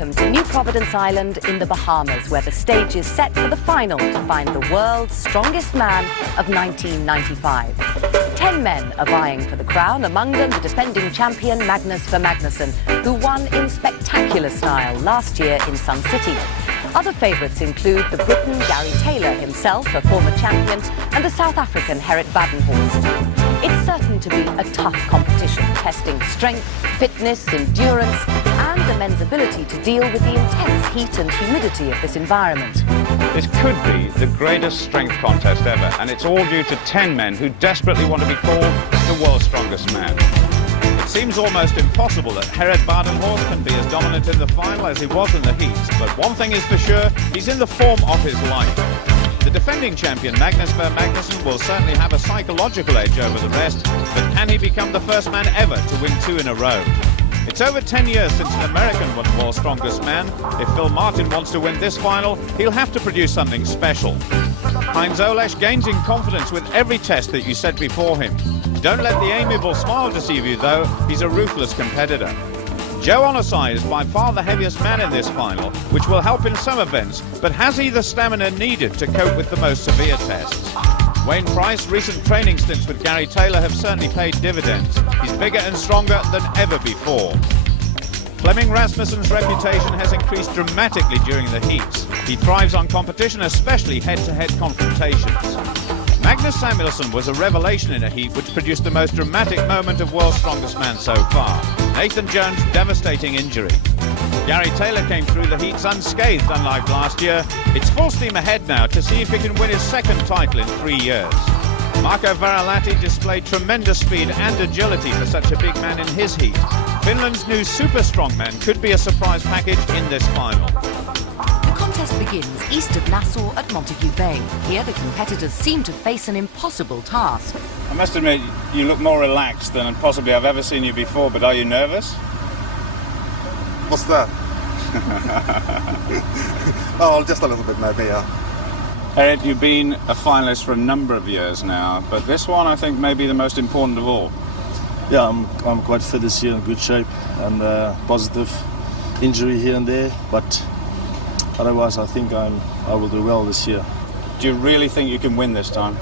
Welcome to New Providence Island in the Bahamas, where the stage is set for the final to find the world's strongest man of 1995. 10 men are vying for the crown, among them the defending champion Magnus Ver Magnusson, who won in spectacular style last year in Sun City. Other favourites include the Briton Gerrit Taylor himself, a former champion, and the South African Gerrit Badenhorst. It's certain to be a tough competition, testing strength, fitness, endurance, and the men's ability to deal with the intense heat and humidity of this environment. This could be the greatest strength contest ever, and it's all due to 10 men who desperately want to be called the world's strongest man. It seems almost impossible that Gerrit Badenhorst can be as dominant in the final as he was in the heat, but one thing is for sure, he's in the form of his life. The defending champion Magnus Ver Magnusson will certainly have a psychological edge over the rest, but can he become the first man ever to win 2 in a row? It's over 10 years since an American won World's Strongest Man. If Phil Martin wants to win this final, he'll have to produce something special. Heinz Olesch gains in confidence with every test that you set before him. Don't let the amiable smile deceive you, though. He's a ruthless competitor. Joe Onosai is by far the heaviest man in this final, which will help in some events, but has he the stamina needed to cope with the most severe tests? Wayne Price, recent training stints with Gerrit Taylor have certainly paid dividends. He's bigger and stronger than ever before. Flemming Rasmussen's reputation has increased dramatically during the heats. He thrives on competition, especially head-to-head confrontations. Magnus Samuelsson was a revelation in a heat which produced the most dramatic moment of World's Strongest Man so far. Nathan Jones' devastating injury. Gerrit Taylor came through the heats unscathed, unlike last year. It's full steam ahead now to see if he can win his second title in 3 years. Marko Varalahti displayed tremendous speed and agility for such a big man in his heat. Finland's new super strongman could be a surprise package in this final. The contest begins east of Nassau at Montague Bay. Here the competitors seem to face an impossible task. I must admit, you look more relaxed than possibly I've ever seen you before, but are you nervous? What's that? Oh, just a little bit maybe, yeah. Gerrit, you've been a finalist for a number of years now, but this one I think may be the most important of all. Yeah, I'm quite fit this year, in good shape, and positive injury here and there, but otherwise I think I will do well this year. Do you really think you can win this time?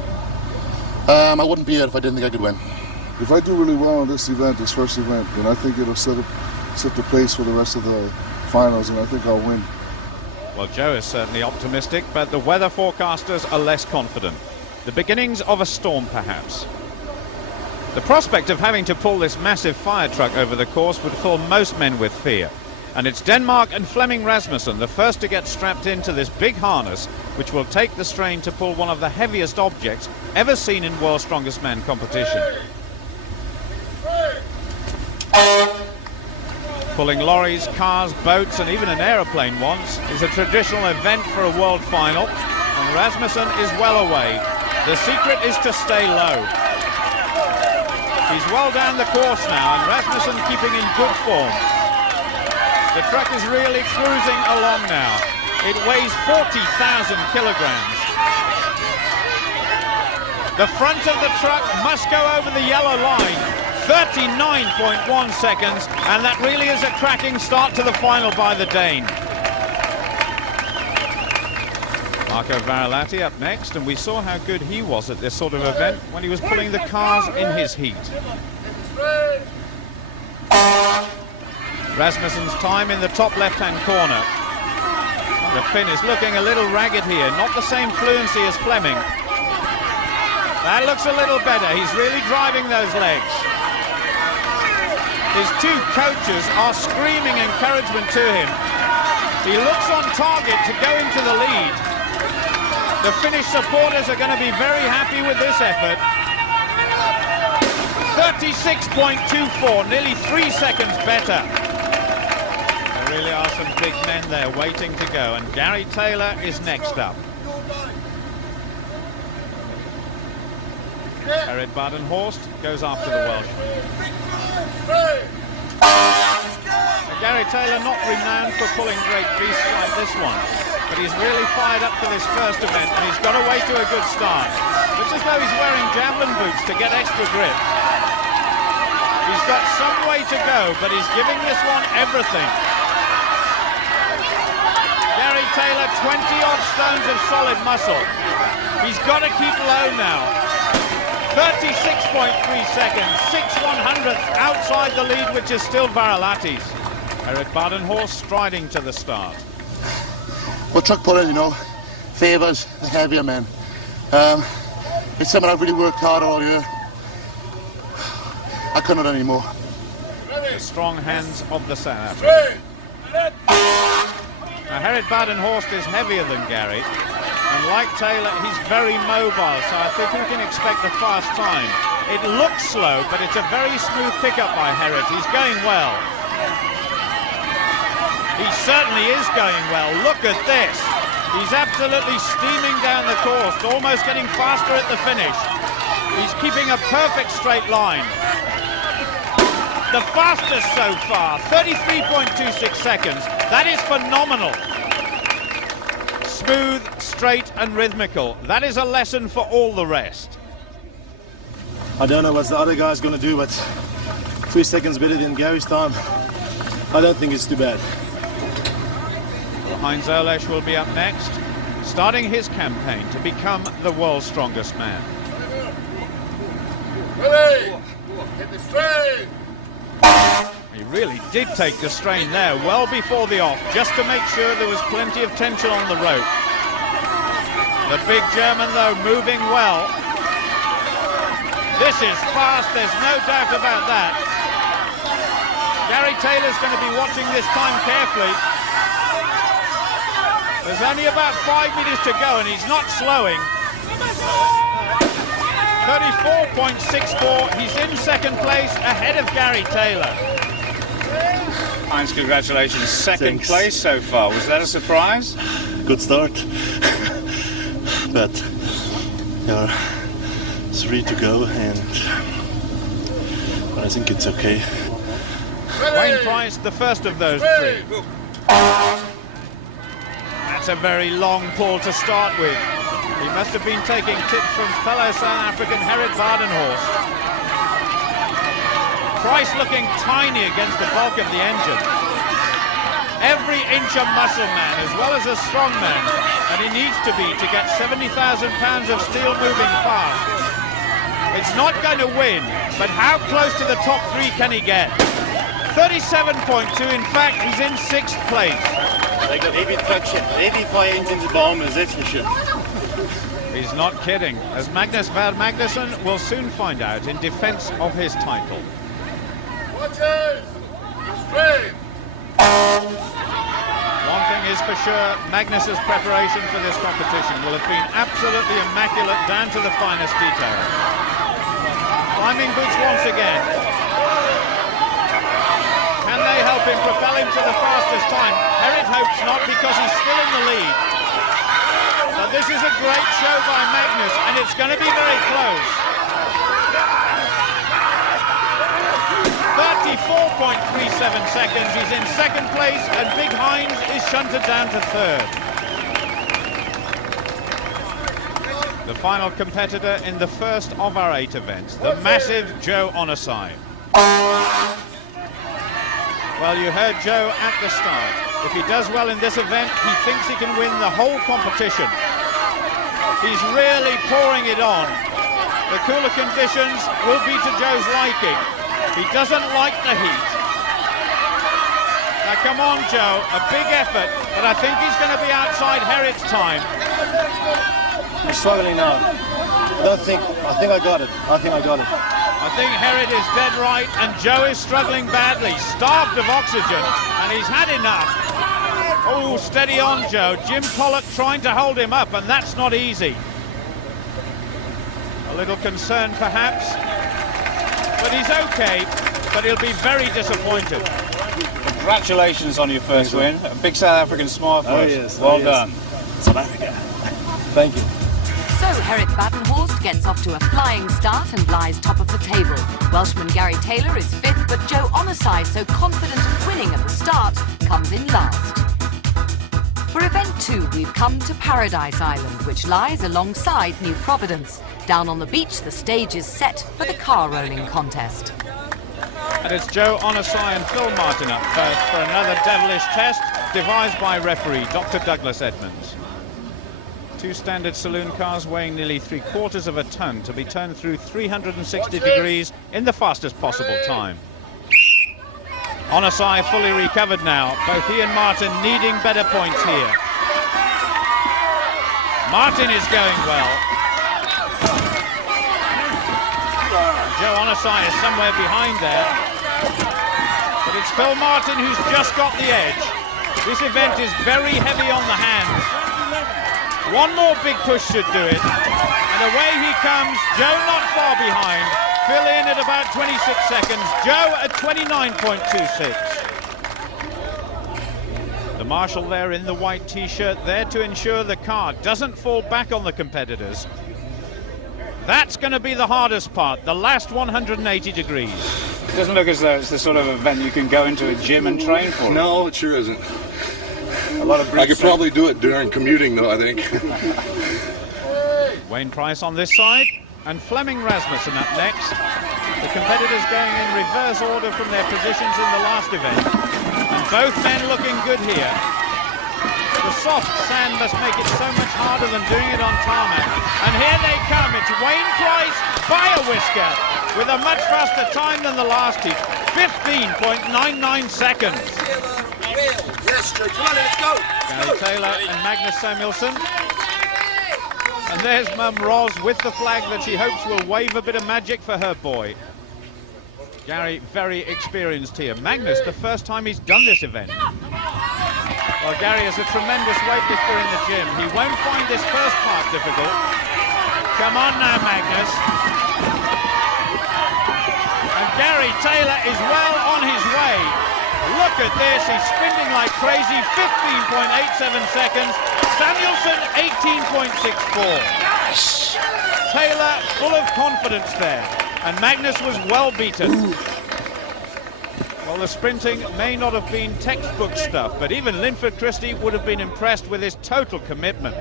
I wouldn't be here if I didn't think I could win. If I do really well in this event, this first event, then I think it'll set the pace for the rest of the finals, and I think I'll win. Well, Joe is certainly optimistic, but the weather forecasters are less confident. The beginnings of a storm, perhaps. The prospect of having to pull this massive fire truck over the course would fill most men with fear. And it's Denmark and Flemming Rasmussen, the first to get strapped into this big harness, which will take the strain to pull one of the heaviest objects ever seen in World's Strongest Man competition. Pulling lorries, cars, boats and even an aeroplane once is a traditional event for a world final, and Rasmussen is well away. The secret is to stay low. He's well down the course now, and Rasmussen keeping in good form. The truck is really cruising along now. It weighs 40,000 kilograms. The front of the truck must go over the yellow line. 39.1 seconds, and that really is a cracking start to the final by the Dane. Marko Varalahti up next, and we saw how good he was at this sort of event when he was pulling the cars in his heat. Rasmussen's time in the top left-hand corner. The Finn is looking a little ragged here, not the same fluency as Flemming. That looks a little better. He's really driving those legs. His two coaches are screaming encouragement to him. He looks on target to go into the lead. The Finnish supporters are going to be very happy with this effort. 36.24, nearly 3 seconds better. There really are some big men there waiting to go, and Gerrit Taylor is next up. Gerrit Badenhorst goes after the Welsh. Gerrit Taylor not renowned for pulling great beasts like this one, but he's really fired up for this first event, and he's got away to a good start. Looks as though he's wearing javelin boots to get extra grip. He's got some way to go, but he's giving this one everything. Taylor 20-odd stones of solid muscle. He's got to keep low now. 36.3 seconds, 6/100ths outside the lead, which is still Varalahti's. Gerrit Badenhorst striding to the start. Well, truck pulling, you know, favours the heavier men. It's something I've really worked hard all year. I couldn't have done any more. The strong hands of the South African. Now, Gerrit Badenhorst is heavier than Gerrit, and like Taylor, he's very mobile, so I think we can expect a fast time. It looks slow, but it's a very smooth pickup by Gerrit. He's going well. He certainly is going well. Look at this. He's absolutely steaming down the course, almost getting faster at the finish. He's keeping a perfect straight line. The fastest so far, 33.26 seconds. That is phenomenal. Smooth, straight and rhythmical. That is a lesson for all the rest. I don't know what the other guy's going to do, but 3 seconds better than Gary's time. I don't think it's too bad. Heinz Olesch will be up next, starting his campaign to become the world's strongest man. Ready! Hit the strain! He really did take the strain there, well before the off, just to make sure there was plenty of tension on the rope. The big German, though, moving well. This is fast, there's no doubt about that. Gary Taylor's going to be watching this time carefully. There's only about 5 meters to go, and he's not slowing. 34.64, he's in second place, ahead of Gary Taylor. Heinz, congratulations. Second Thanks. place so far. Was that a surprise? Good start. But there are 3 to go, and I think it's okay. Wayne Price, the first of those 3. That's a very long pull to start with. He must have been taking tips from fellow South African Gerrit Badenhorst. Price looking tiny against the bulk of the engine. Every inch a muscle man as well as a strong man, and he needs to be to get 70,000 pounds of steel moving fast. It's not going to win, but how close to the top 3 can he get? 37.2, in fact, he's in 6th place. They got heavy traction, heavy fire engines at Bahamas, that's for sure. He's not kidding, as Magnus Ver Magnusson will soon find out in defence of his title. Watches! Straight! One thing is for sure, Magnus's preparation for this competition will have been absolutely immaculate down to the finest detail. Climbing boots once again. Can they help him propel him to the fastest time? Gerrit hopes not, because he's still in the lead. But this is a great show by Magnus, and it's going to be very close. 34.37 seconds, he's in second place, and Big Heinz is shunted down to 3rd. The final competitor in the first of our 8 events, the massive Joe Onosai. Well, you heard Joe at the start. If he does well in this event, he thinks he can win the whole competition. He's really pouring it on. The cooler conditions will be to Joe's liking. He doesn't like the heat. Now come on, Joe, a big effort, but I think he's going to be outside Gerrit's time. I'm struggling now. I think I got it. I think I think Gerrit is dead right, and Joe is struggling badly, starved of oxygen, and he's had enough. Oh, steady on, Joe. Jim Pollock trying to hold him up, and that's not easy. A little concerned, perhaps, but he's okay, but he'll be very disappointed. Congratulations on your first win. A big South African smile for us. Yes. Well done. South Africa. Thank you. So Gerrit Badenhorst gets off to a flying start and lies top of the table. Welshman Gary Taylor is 5th, but Joe Onosai, so confident of winning at the start, comes in last. For event 2, we've come to Paradise Island, which lies alongside New Providence. Down on the beach, the stage is set for the car rolling contest. And it's Joe Onosai and Phil Martin up first for another devilish test. devised by referee Dr. Douglas Edmonds. 2 standard saloon cars weighing nearly 3/4 of a ton to be turned through 360 degrees in the fastest possible time. Onasai fully recovered now. Both he and Martin needing better points here. Martin is going well. Joe Onasai is somewhere behind there. But it's Phil Martin who's just got the edge. This event is very heavy on the hands. One more big push should do it. And away he comes. Joe not far behind. Phil in at about 26 seconds. Joe at 29.26. The marshal there in the white t-shirt, there to ensure the car doesn't fall back on the competitors. That's going to be the hardest part, the last 180 degrees. It doesn't look as though it's the sort of event you can go into a gym and train for. No, it sure isn't. A lot of I could probably do it during commuting, though, I think. Wayne Price on this side, and Flemming Rasmussen up next. The competitors going in reverse order from their positions in the last event. And both men looking good here. The soft sand must make it so much harder than doing it on tarmac. And here they come. It's Wayne Price by a whisker with a much faster time than the last heat. 15.99 seconds. Yes, come on, let's go. Gary Taylor and Magnus Samuelsson. And there's Mum Roz with the flag that she hopes will wave a bit of magic for her boy. Gary, very experienced here. Magnus, the first time he's done this event. Well, Gary is a tremendous weightlifter in the gym. He won't find this first part difficult. Come on now, Magnus. And Gary Taylor is well on his way. Look at this, he's sprinting like crazy, 15.87 seconds. Samuelsson, 18.64. Taylor full of confidence there, and Magnus was well beaten. Well, the sprinting may not have been textbook stuff, but even Linford Christie would have been impressed with his total commitment.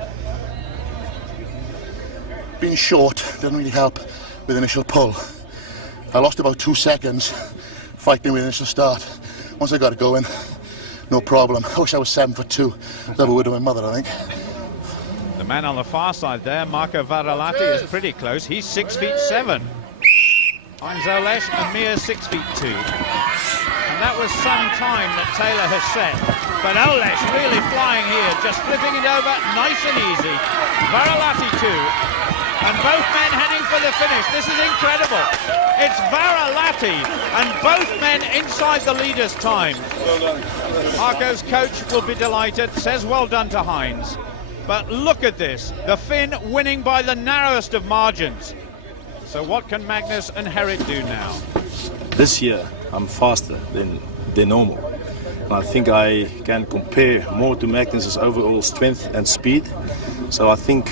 Being short didn't really help with initial pull. I lost about 2 seconds fighting with initial start. Once I got it going, no problem. I wish I was 7'2". That would have been my mother, I think. The man on the far side there, Marko Varalahti, is pretty close. He's 6'7". Heinz Olesch, a mere 6'2". And that was some time that Taylor has set. But Olesch really flying here, just flipping it over nice and easy. Varalahti too. And both men heading for the finish. This is incredible. It's Varalahti and both men inside the leader's time. Marko's coach will be delighted, says well done to Heinz. But look at this, the Finn winning by the narrowest of margins. So what can Magnus and Gerrit do now? This year I'm faster than normal. And I think I can compare more to Magnus's overall strength and speed. So I think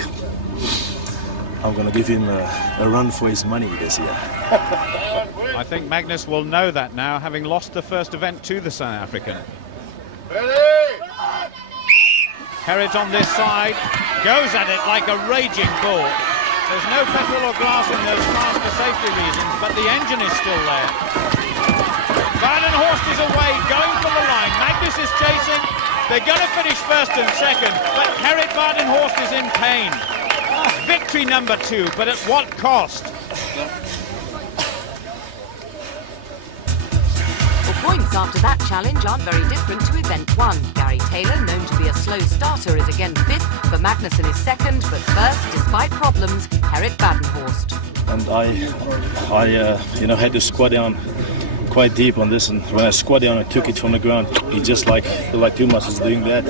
I'm going to give him a run for his money this year. I think Magnus will know that now, having lost the first event to the South African. Gerrit on this side goes at it like a raging bull. There's no petrol or glass in those cars for safety reasons, but the engine is still there. Badenhorst is away, going for the line. Magnus is chasing. They're going to finish first and second, but Gerrit Badenhorst is in pain. Victory number 2, but at what cost? Well, points after that challenge aren't very different to event 1. Gary Taylor, known to be a slow starter, is again 5th, but Magnussen is 2nd, but first, despite problems, Gerrit Badenhorst. And I had to squat down quite deep on this, and when I squat down, I took it from the ground. He just feel like 2 muscles doing that.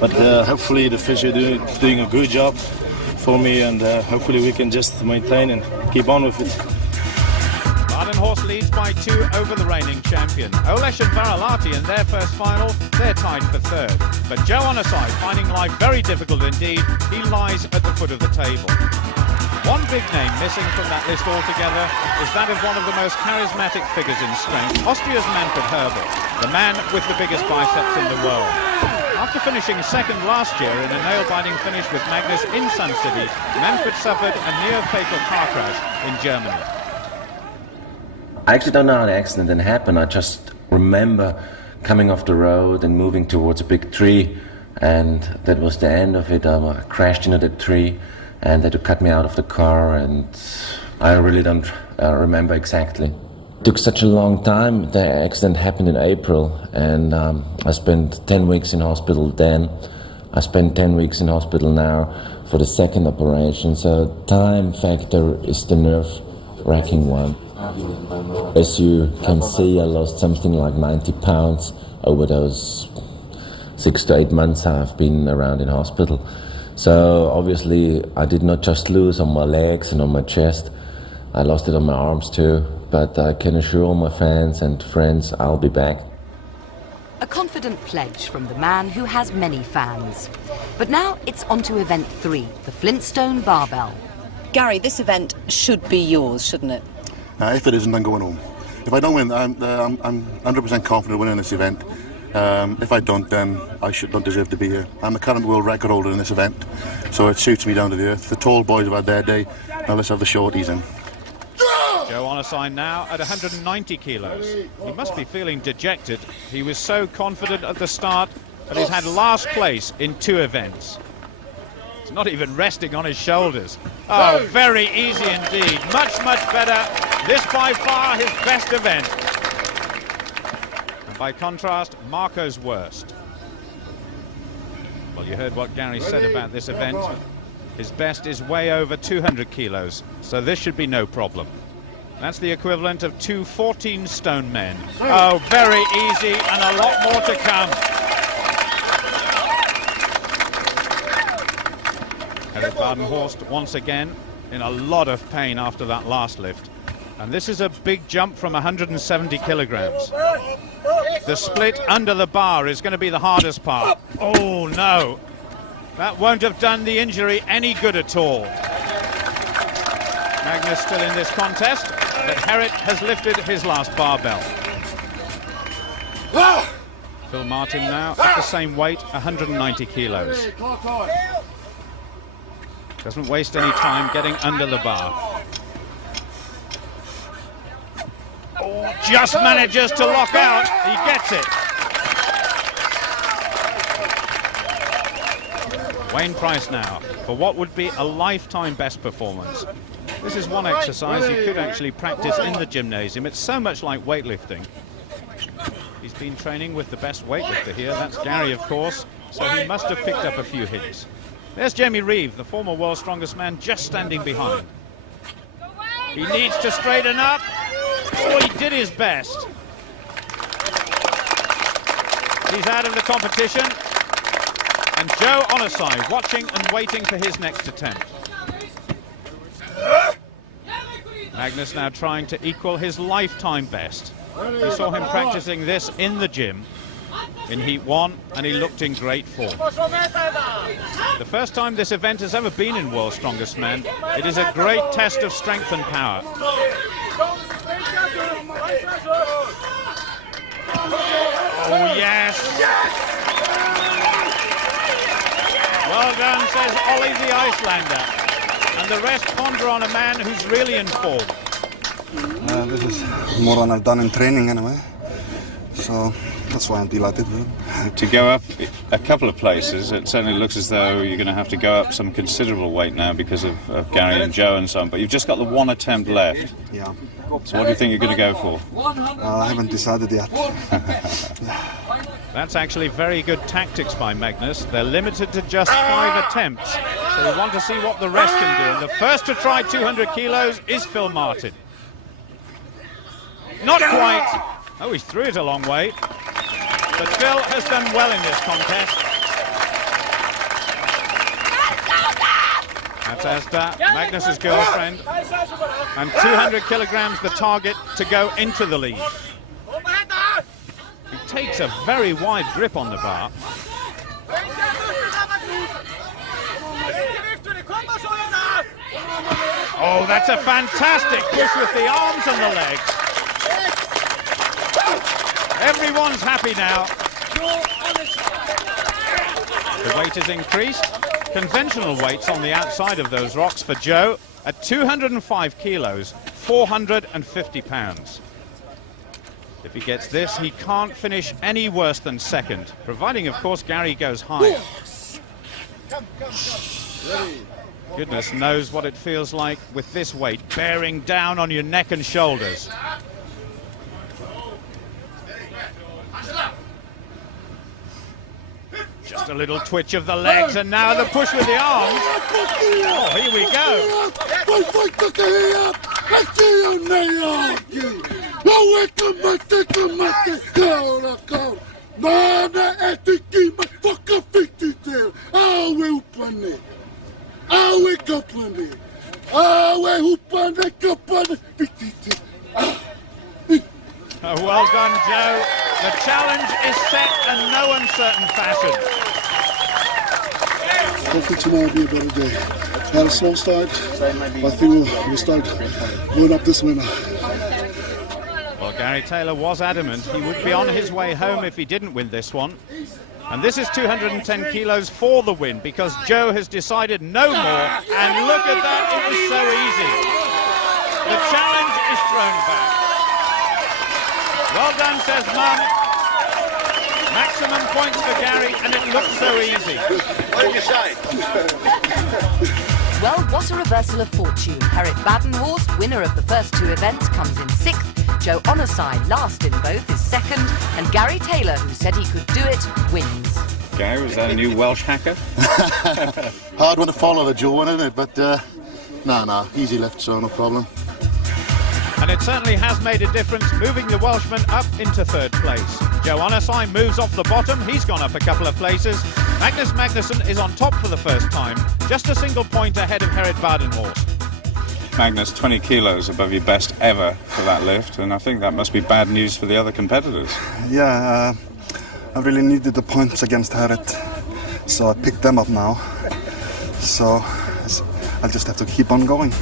But hopefully the physio doing a good job for me, and hopefully we can just maintain and keep on with it. Badenhorst leads by 2 over the reigning champion. Olesch and Varalahti in their first final, they're tied for 3rd. But Joe Onasai, finding life very difficult indeed, he lies at the foot of the table. One big name missing from that list altogether is that of one of the most charismatic figures in strength, Austria's Manfred Herbel, the man with the biggest biceps in the world. After finishing 2nd last year in a nail-biting finish with Magnus in Sun City, Manfred suffered a near-fatal car crash in Germany. I actually don't know how the accident then happened. I just remember coming off the road and moving towards a big tree, and that was the end of it. I crashed into the tree and they had to cut me out of the car, and I really don't remember exactly. It took such a long time. The accident happened in April, and I spent 10 weeks in hospital then. I spent 10 weeks in hospital now for the second operation, so time factor is the nerve-wracking one. As you can see, I lost something like 90 pounds over those 6 to 8 months I've been around in hospital. So obviously I did not just lose on my legs and on my chest, I lost it on my arms too, but I can assure all my fans and friends I'll be back. A confident pledge from the man who has many fans. But now it's on to event 3, the Flintstone Barbell. Gary, this event should be yours, shouldn't it? If it isn't, I'm going home. If I don't win, I'm 100% confident winning this event. If I don't, then I don't deserve to be here. I'm the current world record holder in this event, so it suits me down to the earth. The tall boys have had their day, now let's have the shorties in. Joe on a sign now at 190 kilos. He must be feeling dejected. He was so confident at the start, but he's had last place in 2 events. It's not even resting on his shoulders. Oh, very easy indeed. Much, much better. This by far his best event. And by contrast, Marko's worst. Well, you heard what Gary said about this event. His best is way over 200 kilos, so this should be no problem. That's the equivalent of 2 14-stone men. Oh, very easy, and a lot more to come. Gerrit Badenhorst once again in a lot of pain after that last lift. And this is a big jump from 170 kilograms. The split under the bar is going to be the hardest part. Oh, no. That won't have done the injury any good at all. Magnus still in this contest, but Gerrit has lifted his last barbell. Phil Martin now at the same weight, 190 kilos. Doesn't waste any time getting under the bar. Oh, just manages to lock out. He gets it. Wayne Price now for what would be a lifetime best performance. This is one exercise you could actually practice in the gymnasium. It's so much like weightlifting. He's been training with the best weightlifter here. That's Gary, of course, so he must have picked up a few hints. There's Jamie Reeve, the former world's strongest man, just standing behind. He needs to straighten up. Oh, he did his best. He's out of the competition. And Joe on a side, watching and waiting for his next attempt. Magnus now trying to equal his lifetime best. We saw him practicing this in the gym in Heat 1, and he looked in great form. The first time this event has ever been in World's Strongest Man, it is a great test of strength and power. Oh, yes! Well done, says Ollie the Icelander. And the rest ponder on a man who's really in form. This is more than I've done in training anyway. So that's why I'm delighted with it. To go up a couple of places, it certainly looks as though you're going to have to go up some considerable weight now because of Gary and Joe and so on, but you've just got the one attempt left. Yeah. So what do you think you're going to go for? I haven't decided yet. That's actually very good tactics by Magnus. They're limited to just 5 attempts, so we want to see what the rest can do. And the first to try 200 kilos is Phil Martin. Not quite. Oh, he threw it a long way. But Phil has done well in this contest. That's Asta, Magnus's girlfriend. And 200 kilograms the target to go into the lead. He takes a very wide grip on the bar. Oh, that's a fantastic push with the arms and the legs. Everyone's happy now. The weight is increased. Conventional weights on the outside of those rocks for Joe at 205 kilos, 450 pounds. If he gets this, he can't finish any worse than second, providing, of course, Gary goes higher. Goodness knows what it feels like with this weight bearing down on your neck and shoulders. Just a little twitch of the legs, and now the push with the arms. Oh, here we go. Oh, well done, Joe. The challenge is set in no uncertain fashion. Hopefully tomorrow will be a better day. Had a slow start. I think we'll start going up this winter. Well, Gary Taylor was adamant he would be on his way home if he didn't win this one. And this is 210 kilos for the win, because Joe has decided no more. And look at that, it was so easy. The challenge is thrown back. Well done, says Mum. Maximum points for Gary, and it looks so easy. What did you say? Well, what a reversal of fortune. Gerrit Badenhorst, winner of the first two events, comes in 6th. Joe Onosai, last in both, is 2nd. And Gary Taylor, who said he could do it, wins. Gary, was that a new Welsh hacker? Hard one to follow the Joe one, isn't it? But nah, easy lift, so no problem. And it certainly has made a difference, moving the Welshman up into 3rd place. Joe Onosai moves off the bottom. He's gone up a couple of places. Magnus Magnusson is on top for the first time, just a single point ahead of Gerrit Badenhorst. Magnus, 20 kilos above your best ever for that lift, and I think that must be bad news for the other competitors. Yeah, I really needed the points against Gerrit, so I picked them up now. So I'll just have to keep on going.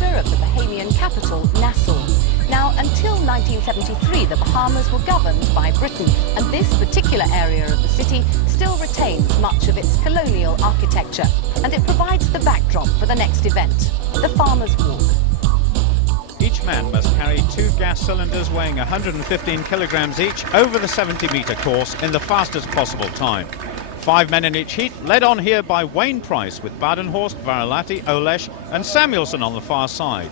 Of the Bahamian capital, Nassau. Now, until 1973, the Bahamas were governed by Britain, and this particular area of the city still retains much of its colonial architecture, and it provides the backdrop for the next event, the Farmer's Walk. Each man must carry 2 gas cylinders weighing 115 kilograms each over the 70-metre course in the fastest possible time. 5 men in each heat, led on here by Wayne Price, with Badenhorst, Varalahti, Olesh and Samuelsson on the far side.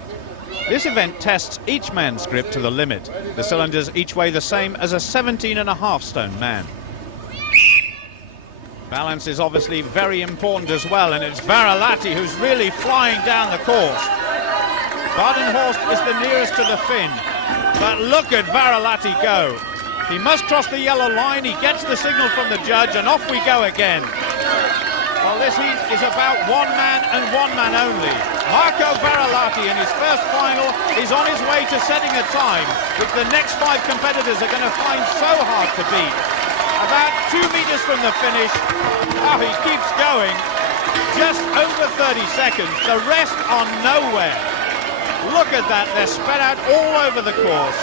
This event tests each man's grip to the limit. The cylinders each weigh the same as a 17.5 stone man. Balance is obviously very important as well, and it's Varalahti who's really flying down the course. Badenhorst is the nearest to the fin, but look at Varalahti go. He must cross the yellow line, he gets the signal from the judge, and off we go again. Well, this heat is about one man and one man only. Marko Varalahti in his first final is on his way to setting a time which the next 5 competitors are going to find so hard to beat. About 2 meters from the finish. Oh, he keeps going. Just over 30 seconds. The rest are nowhere. Look at that, they're spread out all over the course.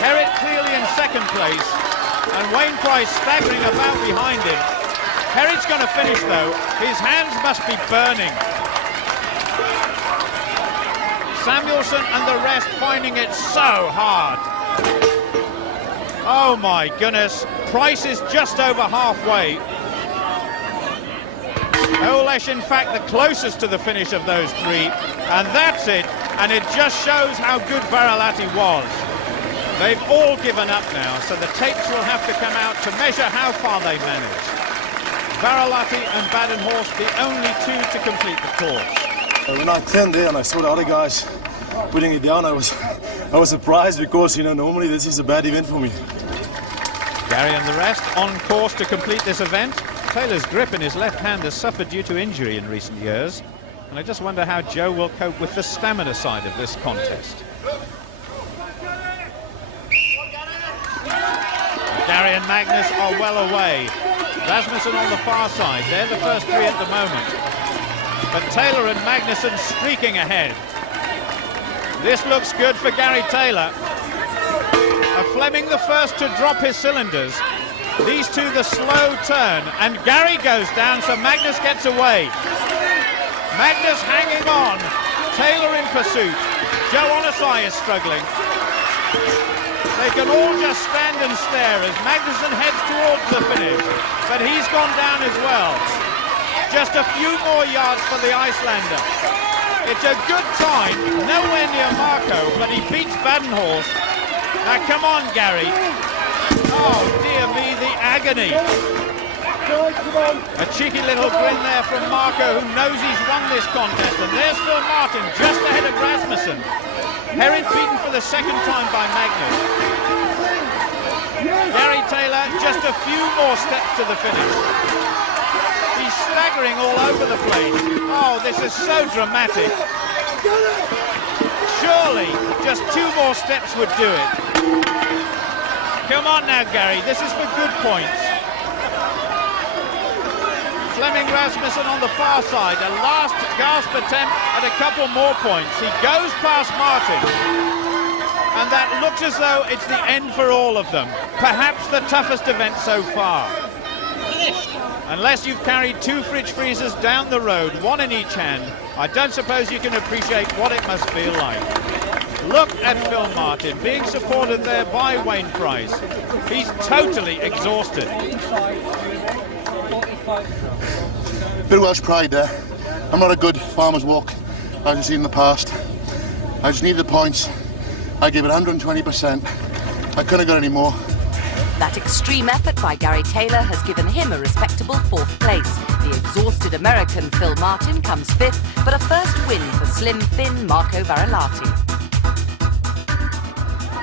Gerrit clearly in 2nd place, and Wayne Price staggering about behind him. Gerrit's going to finish though. His hands must be burning. Samuelsson and the rest finding it so hard. Oh my goodness, Price is just over halfway. Olesh in fact the closest to the finish of those 3, and that's it, and it just shows how good Varalahti was. They've all given up now, so the tapes will have to come out to measure how far they managed. Varalahti and Badenhorst, the only 2 to complete the course. When I turned there and I saw the other guys putting it down, I was surprised, because, you know, normally this is a bad event for me. Gary and the rest on course to complete this event. Taylor's grip in his left hand has suffered due to injury in recent years. And I just wonder how Joe will cope with the stamina side of this contest. Gary and Magnus are well away. Rasmussen on the far side, they're the first three at the moment. But Taylor and Magnusson streaking ahead. This looks good for Gary Taylor. Fleming the first to drop his cylinders. These two the slow turn, and Gary goes down, so Magnus gets away. Magnus hanging on, Taylor in pursuit. Joe Onasai is struggling. They can all just stand and stare as Magnusson heads towards the finish, but he's gone down as well. Just a few more yards for the Icelander. It's a good time, nowhere near Marko, but he beats Badenhorst. Now come on, Gary. Oh dear me, the agony. A cheeky little grin there from Marko, who knows he's won this contest. And there's Phil Martin just ahead of Rasmussen. Herod beaten for the second time by Magnus. Gary Taylor just a few more steps to the finish. He's staggering all over the place. Oh, this is so dramatic. Surely just two more steps would do it. Come on now, Gary, this is for good points. Fleming Rasmussen on the far side, a last gasp attempt at a couple more points. He goes past Martin, and that looks as though it's the end for all of them. Perhaps the toughest event so far. Unless you've carried two fridge freezers down the road, one in each hand, I don't suppose you can appreciate what it must feel like. Look at Phil Martin being supported there by Wayne Price. He's totally exhausted. Bit of Welsh pride there. I'm not a good farmer's walk, as you've seen in the past. I just needed the points. I gave it 120%. I couldn't have got any more. That extreme effort by Gary Taylor has given him a respectable fourth place. The exhausted American Phil Martin comes fifth, but a first win for slim Finn Marko Varalahti.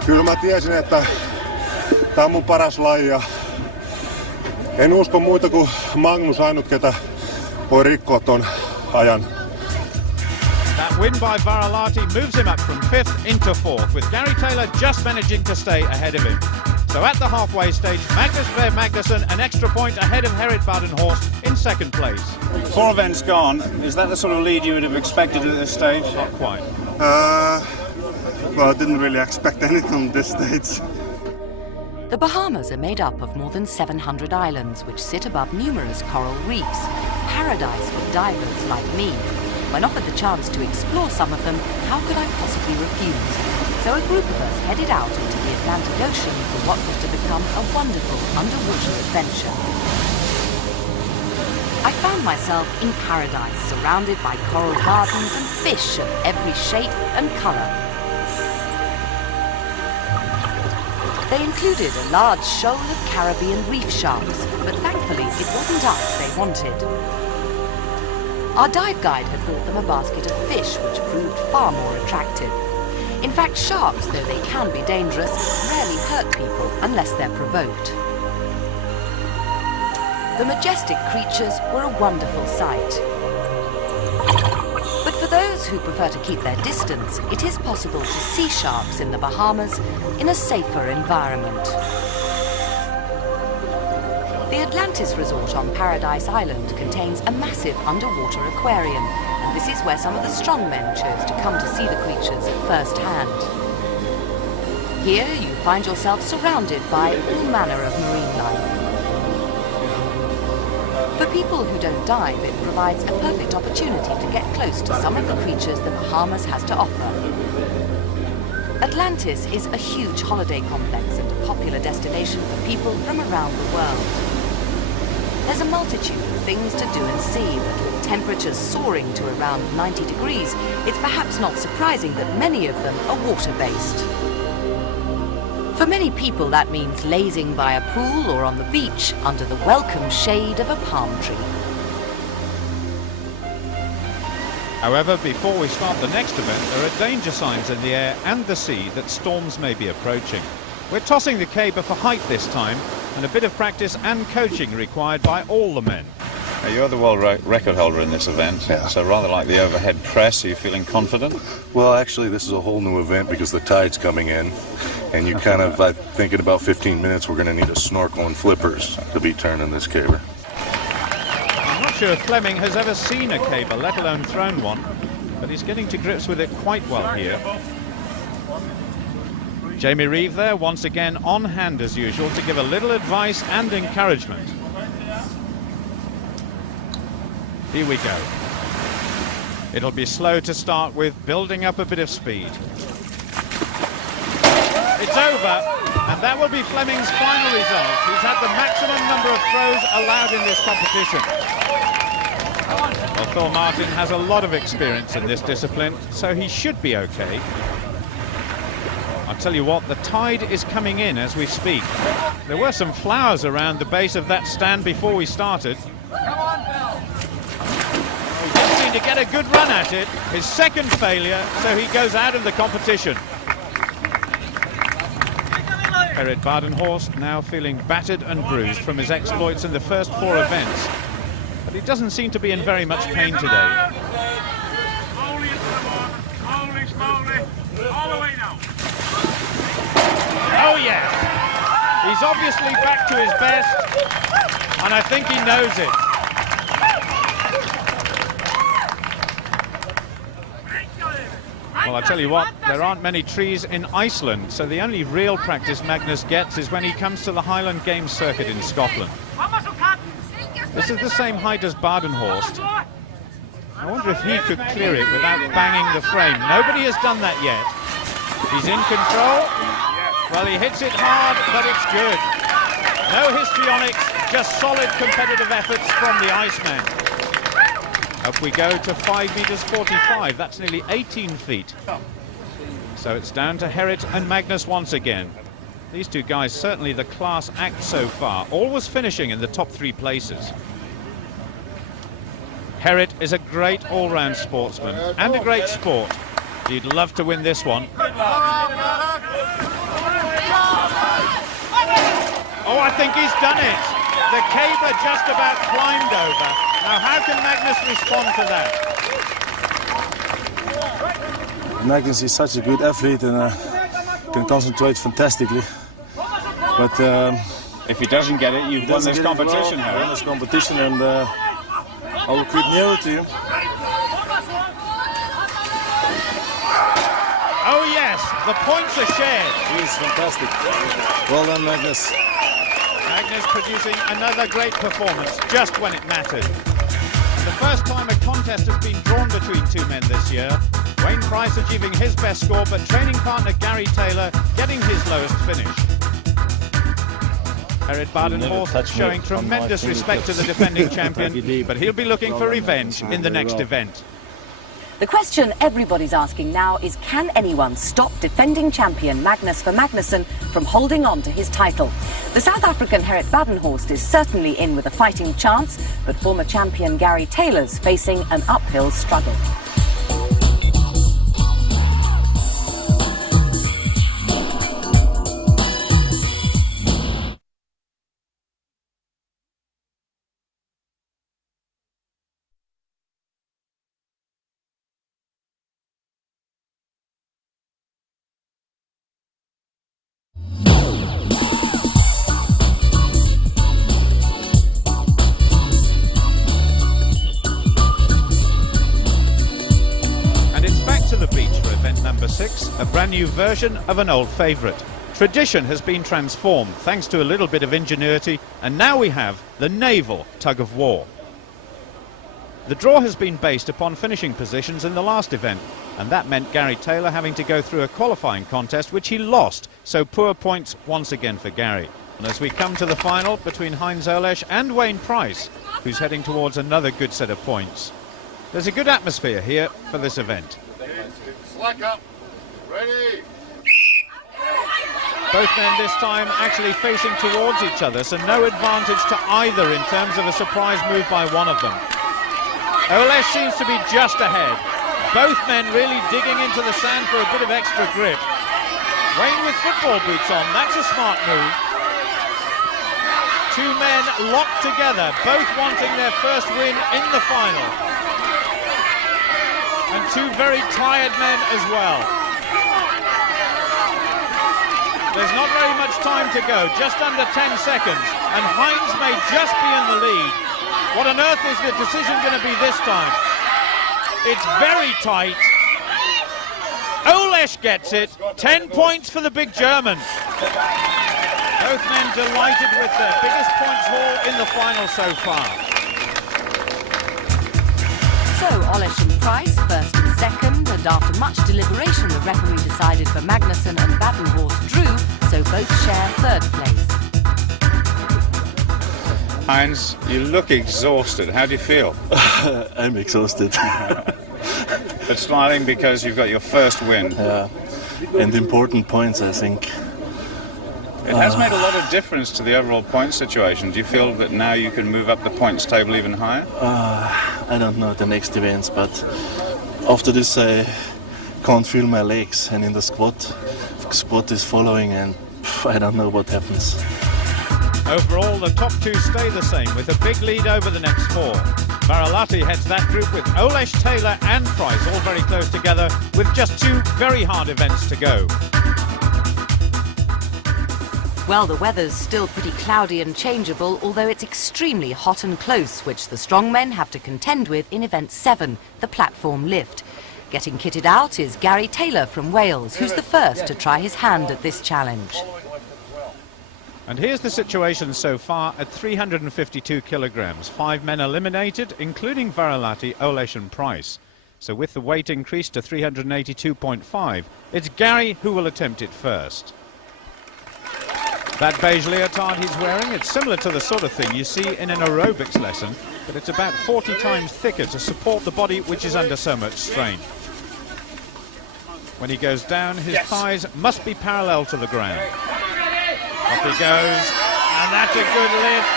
Kyllä mä tiesin, että tää on mun paras laji ja en usko muita kuin Magnus ainut, ketä voi rikkoa ton ajan. That win by Varalahti moves him up from fifth into fourth, with Gary Taylor just managing to stay ahead of him. So at the halfway stage, Magnus Ver Magnusson an extra point ahead of Gerrit Badenhorst in second place. 4 events gone. Is that the sort of lead you would have expected at this stage? Not quite. Well, I didn't really expect anything on this stage. The Bahamas are made up of more than 700 islands which sit above numerous coral reefs, paradise for divers like me. When offered the chance to explore some of them, how could I possibly refuse? So a group of us headed out into the Atlantic Ocean for what was to become a wonderful underwater adventure. I found myself in paradise, surrounded by coral gardens and fish of every shape and colour. They included a large shoal of Caribbean reef sharks, but thankfully it wasn't us they wanted. Our dive guide had brought them a basket of fish, which proved far more attractive. In fact, sharks, though they can be dangerous, rarely hurt people unless they're provoked. The majestic creatures were a wonderful sight. But for those who prefer to keep their distance, it is possible to see sharks in the Bahamas in a safer environment. The Atlantis resort on Paradise Island contains a massive underwater aquarium, and this is where some of the strong men chose to come to see the creatures at first hand. Here you find yourself surrounded by all manner of marine life. For people who don't dive, it provides a perfect opportunity to get close to some of the creatures the Bahamas has to offer. Atlantis is a huge holiday complex and a popular destination for people from around the world. There's a multitude of things to do and see, but with temperatures soaring to around 90 degrees, it's perhaps not surprising that many of them are water-based. For many people, that means lazing by a pool or on the beach under the welcome shade of a palm tree. However, before we start the next event, there are danger signs in the air and the sea that storms may be approaching. We're tossing the caber for height this time, and a bit of practice and coaching required by all the men. Now, you're the world record holder in this event, so rather like the overhead press, are you feeling confident? Well, actually, this is a whole new event because the tide's coming in, and you kind of, I think in about 15 minutes, we're going to need a snorkel and flippers to be turning this caber. I'm not sure Fleming has ever seen a caber, let alone thrown one, but he's getting to grips with it quite well here. Jamie Reeve there, once again on hand as usual, to give a little advice and encouragement. Here we go. It'll be slow to start with, building up a bit of speed. It's over, and that will be Fleming's final result. He's had the maximum number of throws allowed in this competition. Well, Phil Martin has a lot of experience in this discipline, so he should be okay. I'll tell you what, the tide is coming in as we speak. There were some flowers around the base of that stand before we started. He didn't seem to get a good run at it. His second failure, so he goes out of the competition. Gerrit Badenhorst now feeling battered and bruised from his exploits in the first 4 events. But he doesn't seem to be in very much pain today. Oh yes, he's obviously back to his best, and I think he knows it. Well, I tell you what, there aren't many trees in Iceland, so the only real practice Magnus gets is when he comes to the Highland Games circuit in Scotland. This is the same height as Badenhorst. I wonder if he could clear it without banging the frame. Nobody has done that yet. He's in control. Well, he hits it hard, but it's good. No histrionics, just solid competitive efforts from the Iceman. Up we go to 5 meters 45. That's nearly 18 feet. So it's down to Gerrit and Magnus once again. These two guys certainly the class act so far, always finishing in the top 3 places. Gerrit is a great all-round sportsman and a great sport. He'd love to win this one. Oh, I think he's done it. The caber just about climbed over. Now, how can Magnus respond to that? Magnus is such a good athlete and can concentrate fantastically. But if he doesn't get it, you've won this competition, Harry. Won this competition, and I will keep near to him. Oh yes, the points are shared. He's fantastic. Well done, Magnus. Magnus producing another great performance just when it mattered. And the first time a contest has been drawn between 2 men this year. Wayne Price achieving his best score, but training partner Gary Taylor getting his lowest finish. Gerrit Badenhorst showing tremendous respect to the defending champion, but he'll be looking for revenge in the next event. The question everybody's asking now is, can anyone stop defending champion Magnus Ver Magnusson from holding on to his title? The South African Gerrit Badenhorst is certainly in with a fighting chance, but former champion Gary Taylor's facing an uphill struggle. A brand new version of an old favourite. Tradition has been transformed thanks to a little bit of ingenuity, and now we have the naval tug of war. The draw has been based upon finishing positions in the last event, and that meant Gary Taylor having to go through a qualifying contest which he lost, so poor points once again for Gary. And as we come to the final between Heinz Olesch and Wayne Price, who's heading towards another good set of points. There's a good atmosphere here for this event. Slack up. Ready. Both men this time actually facing towards each other, so no advantage to either in terms of a surprise move by one of them. Olesch seems to be just ahead. Both men really digging into the sand for a bit of extra grip. Wayne with football boots on, that's a smart move. Two men locked together, both wanting their first win in the final. And two very tired men as well. There's not very much time to go, just under 10 seconds, and Heinz may just be in the lead. What on earth is the decision going to be this time? It's very tight. Olesh gets it. 10 points for the big German. Both men delighted with their biggest points haul in the final so far. So Olesh and Price, first and second, and after much deliberation, the referee decided for Magnusson and Badenhorst drew, so both share third place. Heinz, you look exhausted. How do you feel? I'm exhausted. But smiling because you've got your first win. Yeah, and important points, I think. It has made a lot of difference to the overall point situation. Do you feel that now you can move up the points table even higher? I don't know the next events, but after this I can't feel my legs, and in the squat is following, and I don't know what happens. Overall, the top two stay the same, with a big lead over the next four. Varalahti heads that group with Olesh, Taylor and Price all very close together, with just two very hard events to go. Well, the weather's still pretty cloudy and changeable, although it's extremely hot and close, which the strongmen have to contend with in event 7, the platform lift. Getting kitted out is Gerrit Taylor from Wales, who's the first to try his hand at this challenge. And here's the situation so far at 352 kilograms. 5 men eliminated, including Varalahti, Olesh and Price. So with the weight increased to 382.5, it's Gary who will attempt it first. That beige leotard he's wearing, it's similar to the sort of thing you see in an aerobics lesson, but it's about 40 times thicker to support the body which is under so much strain. When he goes down, his thighs must be parallel to the ground. Off he goes, and that's a good lift.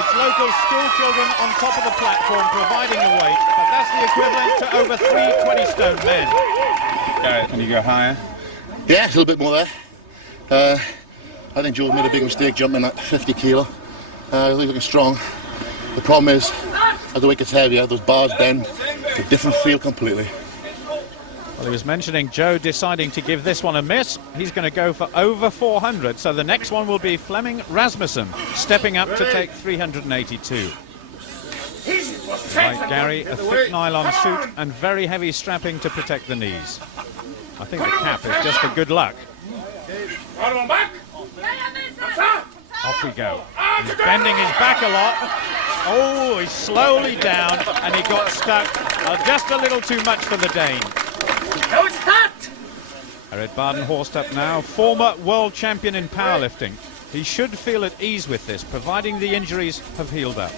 It's local school children on top of the platform providing the weight, but that's the equivalent to over 3 20-stone men. Gerrit, can you go higher? Yeah, a little bit more there. I think Joe made a big mistake jumping at 50 kilo. He's looking strong. The problem is, as the weight gets heavier, those bars bend. It's a different feel completely. Well, he was mentioning Joe deciding to give this one a miss. He's going to go for over 400, so the next one will be Flemming Rasmussen, stepping up to take 382. Like Gary, a thick nylon suit and very heavy strapping to protect the knees. I think the cap is just for good luck. Off we go. He's bending his back a lot. Oh, he's slowly down, and he got stuck. Just a little too much for the Dane. Gerrit Badenhorst up now, former world champion in powerlifting. He should feel at ease with this, providing the injuries have healed up.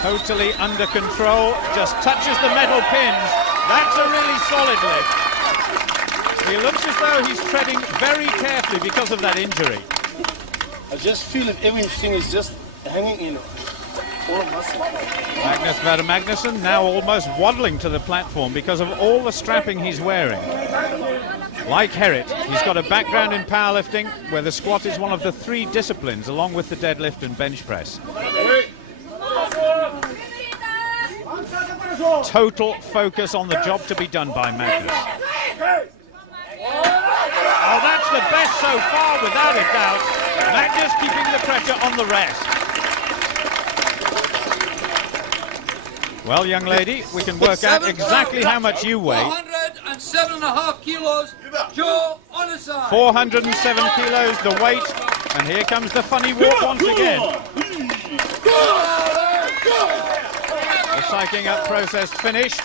Totally under control, just touches the metal pins. That's a really solid lift. He looks as though he's treading very carefully because of that injury. I just feel that everything is just hanging in. Magnus Ver Magnusson now almost waddling to the platform because of all the strapping he's wearing. Like Gerrit, he's got a background in powerlifting where the squat is one of the 3 disciplines along with the deadlift and bench press. Total focus on the job to be done by Magnus. Oh, that's the best so far, without a doubt. Magnus keeping the pressure on the rest. Well, young lady, we can work out exactly how much you weigh. 407.5 kilos, Joe on the side. 407 kilos, the weight, and here comes the funny walk once again. The psyching up process finished.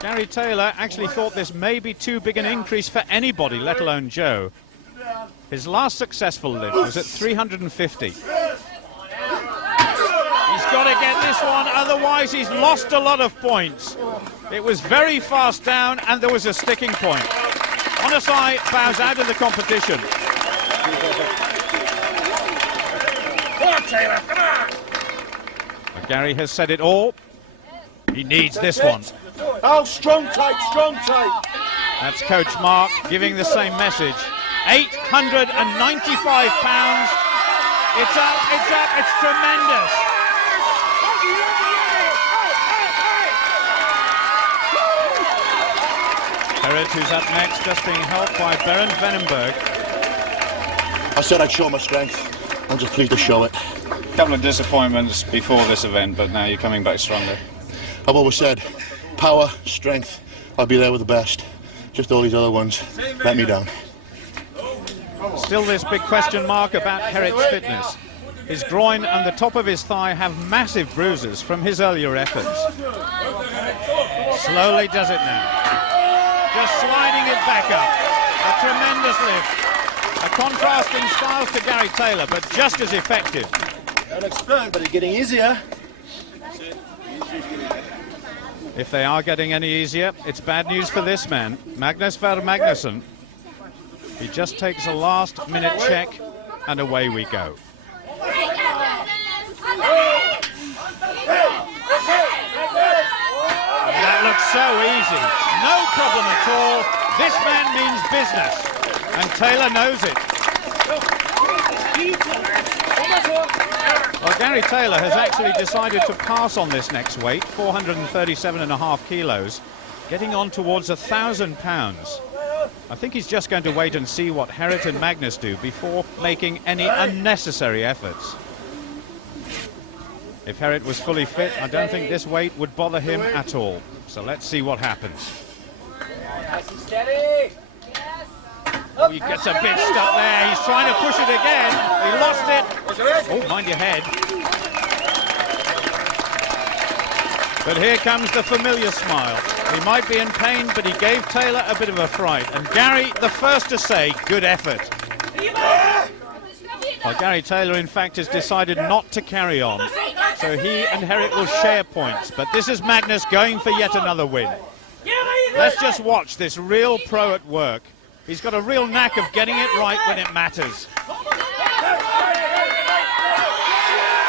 Gary Taylor actually thought this may be too big an increase for anybody, let alone Joe. His last successful lift was at 350. He's got to get this one, otherwise he's lost a lot of points. It was very fast down and there was a sticking point. Onasai bows out of the competition. Come on, Taylor, come on! But Gary has said it all. He needs this one. Oh, strong tight, strong tight. That's Coach Mark giving the same message. 895 pounds. It's up, it's tremendous. Gerrit, who's up next, just being helped by Berend Venenberg. I said I'd show my strength. I'm just pleased to show it. A couple of disappointments before this event, but now you're coming back stronger. I've always said, power, strength, I'll be there with the best. Just all these other ones let me down. Still this big question mark about Gerrit's fitness. His groin and the top of his thigh have massive bruises from his earlier efforts. Slowly does it now. Just sliding it back up. A tremendous lift. A contrasting style to Gary Taylor, but just as effective. Don't explode, but it's getting easier. If they are getting any easier, it's bad news for this man, Magnus Ver Magnusson. He just takes a last-minute check, and away we go. That looks so easy. No problem at all. This man means business, and Taylor knows it. Well, Gary Taylor has actually decided to pass on this next weight, 437.5 kilos, getting on towards 1,000 pounds. I think he's just going to wait and see what Gerrit and Magnus do before making any unnecessary efforts. If Gerrit was fully fit, I don't think this weight would bother him at all. So let's see what happens. Oh, he gets a bit stuck there. He's trying to push it again. He lost it. Oh, mind your head. But here comes the familiar smile. He might be in pain, but he gave Taylor a bit of a fright. And Gary, the first to say, good effort. Well, Gary Taylor, in fact, has decided not to carry on. So he and Gerrit will share points. But this is Magnus going for yet another win. Let's just watch this real pro at work. He's got a real knack of getting it right when it matters.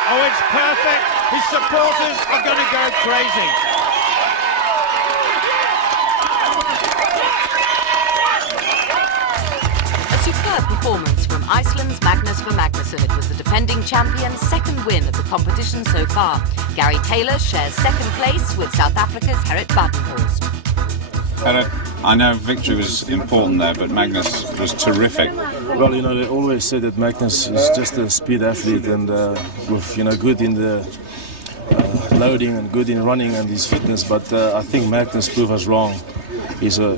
Oh, it's perfect. His supporters are going to go crazy. A superb performance from Iceland's Magnus Ver Magnusson. It was the defending champion's second win of the competition so far. Gary Taylor shares second place with South Africa's Gerrit Badenhorst. I know victory was important there, but Magnus was terrific. Well, you know, they always say that Magnus is just a speed athlete and with, you know, good in the loading and good in running and his fitness, but I think Magnus proved us wrong. He's the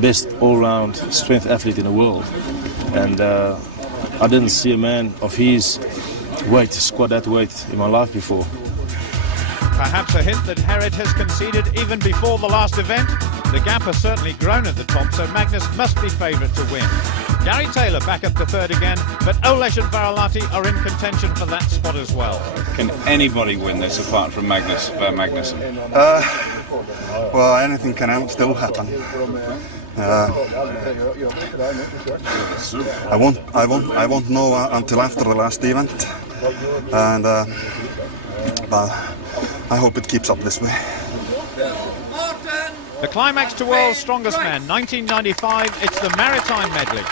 best all-round strength athlete in the world, and I didn't see a man of his weight squat that weight in my life before. Perhaps a hint that Gerrit has conceded even before the last event. The gap has certainly grown at the top, so Magnus must be favourite to win. Gary Taylor back up to third again, but Olesh and Varalahti are in contention for that spot as well. Can anybody win this apart from Magnus Ver Magnusson? Well, anything can still happen. I won't know until after the last event, and but I hope it keeps up this way. The climax to World's Strongest Man, 1995, it's the Maritime Medley.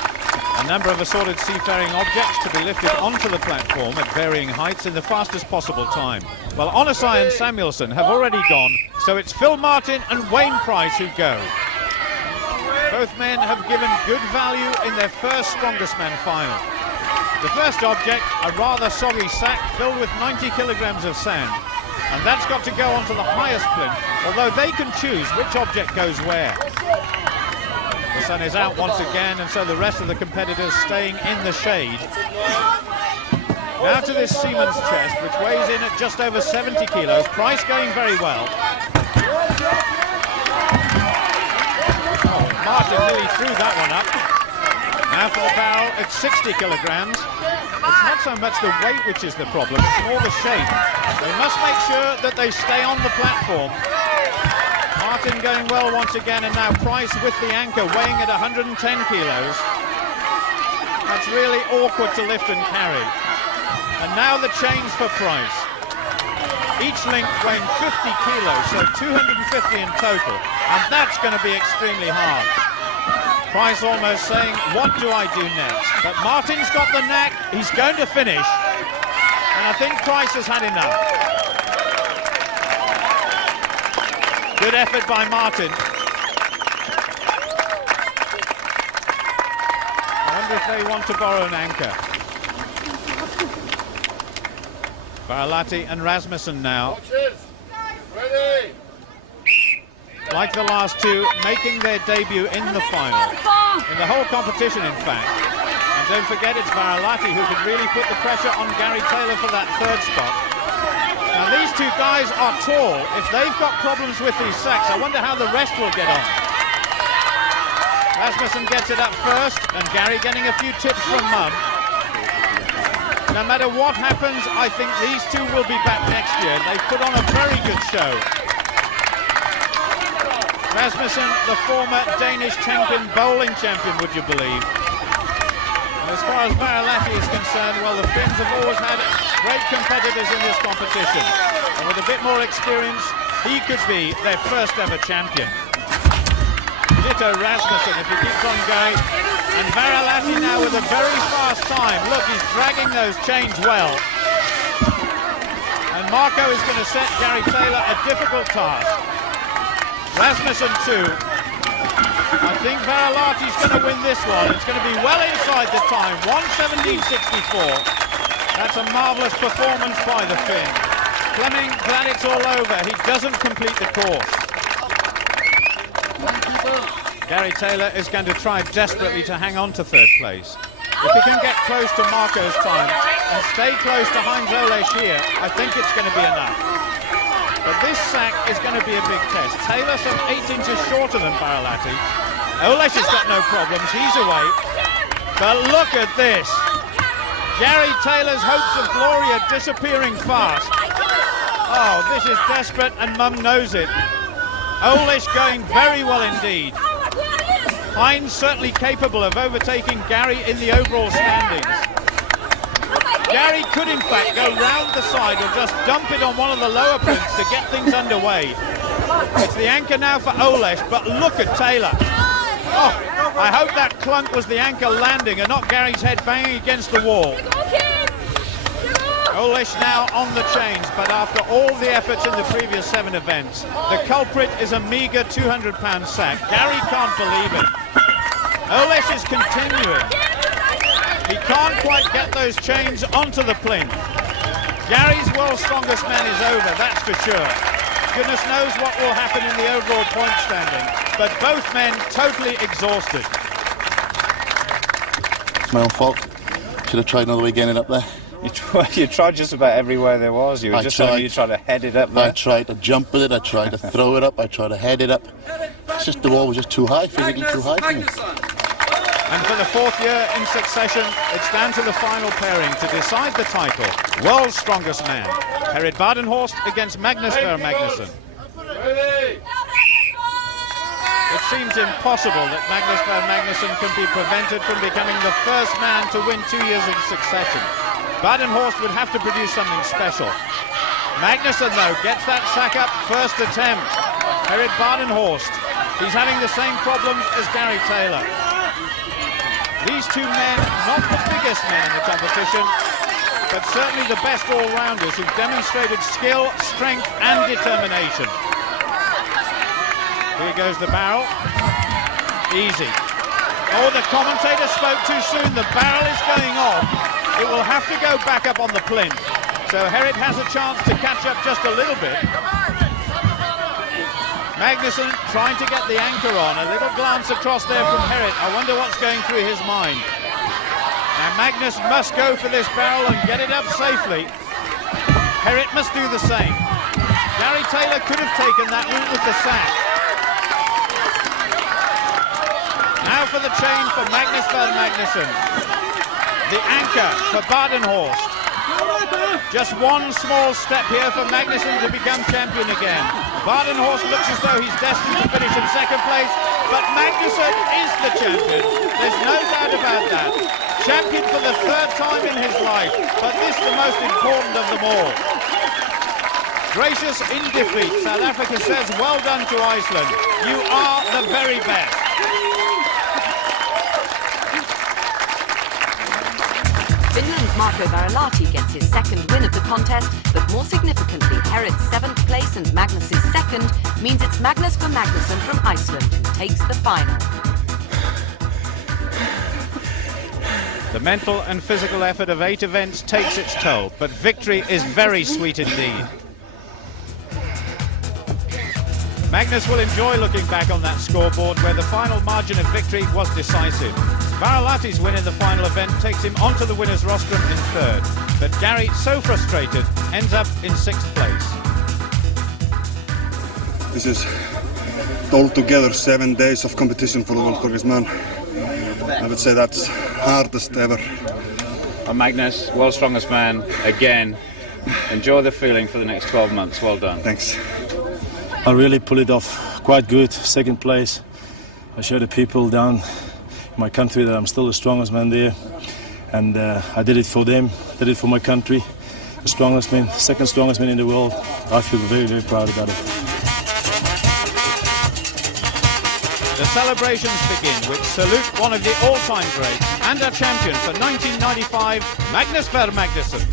A number of assorted seafaring objects to be lifted onto the platform at varying heights in the fastest possible time. Well, Onesai and Samuelson have already gone, so it's Phil Martin and Wayne Price who go. Both men have given good value in their first Strongest Man final. The first object, a rather soggy sack filled with 90 kilograms of sand. And that's got to go onto the highest plinth, although they can choose which object goes where. The sun is out once again, and so the rest of the competitors staying in the shade. Now to this seaman's chest, which weighs in at just over 70 kilos. Price going very well. Oh, Martin nearly threw that one up. Now for the barrel at 60 kilograms. It's not so much the weight which is the problem, it's more the shape. They must make sure that they stay on the platform. Martin going well once again, and now Price with the anchor weighing at 110 kilos. That's really awkward to lift and carry. And now the chains for Price. Each link weighing 50 kilos, so 250 in total. And that's going to be extremely hard. Price almost saying, what do I do next? But Martin's got the knack, he's going to finish. And I think Price has had enough. Good effort by Martin. I wonder if they want to borrow an anchor. Varalahti and Rasmussen now. Ready. Like the last two, making their debut in the final. In the whole competition, in fact. And don't forget, it's Varalahti who could really put the pressure on Gary Taylor for that third spot. Now, these two guys are tall. If they've got problems with these sacks, I wonder how the rest will get on. Rasmussen gets it up first, and Gary getting a few tips from Mum. No matter what happens, I think these two will be back next year. They put on a very good show. Rasmussen, the former Danish 10-pin bowling champion, would you believe? And as far as Varalahti is concerned, well, the Finns have always had great competitors in this competition. And with a bit more experience, he could be their first ever champion. Ditto Rasmussen if he keeps on going. And Varalahti now with a very fast time. Look, he's dragging those chains well. And Marko is going to set Gary Taylor a difficult task. Rasmussen too. I think Varalahti's going to win this one. It's going to be well inside the time. 1:17.64. That's a marvellous performance by the Finn. Fleming, glad it's all over. He doesn't complete the course. Gary Taylor is going to try desperately to hang on to third place. If he can get close to Marko's time and stay close to Heinz Olesch here, I think it's going to be enough. But this sack is going to be a big test. Taylor some 8 inches shorter than Varalahti. Olesch has got no problems, he's away. But look at this. Gary Taylor's hopes of glory are disappearing fast. Oh, this is desperate and Mum knows it. Olesch going very well indeed. Heinz certainly capable of overtaking Gary in the overall standings. Gary could in fact go round the side or just dump it on one of the lower prints to get things underway. It's the anchor now for Olesch, but look at Taylor. Oh, I hope that clunk was the anchor landing and not Gary's head banging against the wall. Olesch now on the chains, but after all the efforts in the previous 7 events, the culprit is a meagre 200-pound sack. Gary can't believe it. Olesch is continuing. He can't quite get those chains onto the plinth. Gary's world's strongest man is over, that's for sure. Goodness knows what will happen in the overall point standing, but both men totally exhausted. It's my own fault. Should have tried another way getting it up there. You tried just about everywhere there was. You were just telling me you tried to head it up there. I tried to jump with it, I tried to throw it up, I tried to head it up. It's just the wall was just too high, physically too high for me. And for the 4th year in succession, it's down to the final pairing to decide the title. World's strongest man. Gerrit Badenhorst against Magnus Ver Magnusson. It seems impossible that Magnus Ver Magnusson can be prevented from becoming the first man to win 2 years in succession. Badenhorst would have to produce something special. Magnuson, though, gets that sack up first attempt. Gerrit Badenhorst, he's having the same problems as Gary Taylor. These two men, not the biggest men in the competition, but certainly the best all-rounders who've demonstrated skill, strength and determination. Here goes the barrel. Easy. Oh, the commentator spoke too soon. The barrel is going off. It will have to go back up on the plinth. So Gerrit has a chance to catch up just a little bit. Magnusson trying to get the anchor on. A little glance across there from Gerrit. I wonder what's going through his mind. Now Magnus must go for this barrel and get it up safely. Gerrit must do the same. Gary Taylor could have taken that route with the sack. Now for the chain for Magnus Ver Magnusson. The anchor for Badenhorst. Just one small step here for Magnusson to become champion again. Badenhorst looks as though he's destined to finish in 2nd place, but Magnusson is the champion. There's no doubt about that. Champion for the 3rd time in his life, but this the most important of them all. Gracious in defeat, South Africa says well done to Iceland. You are the very best. Marko Varalahti gets his second win of the contest, but more significantly, Gerrit's 7th place and Magnus's 2nd means it's Magnus Ver Magnusson from Iceland who takes the final. The mental and physical effort of 8 events takes its toll, but victory is very sweet indeed. Magnus will enjoy looking back on that scoreboard where the final margin of victory was decisive. Varalahti's win in the final event takes him onto the winner's rostrum in 3rd, but Gerrit, so frustrated, ends up in 6th place. This is altogether 7 days of competition for the world's strongest man. I would say that's hardest ever. Magnus, world's strongest man, again. Enjoy the feeling for the next 12 months. Well done. Thanks. I really pulled it off quite good, 2nd place. I showed the people down in my country that I'm still the strongest man there. And I did it for them, did it for my country. The strongest man, 2nd strongest man in the world. I feel very, very proud about it. The celebrations begin with salute one of the all-time greats and a champion for 1995, Magnus Ver Magnusson.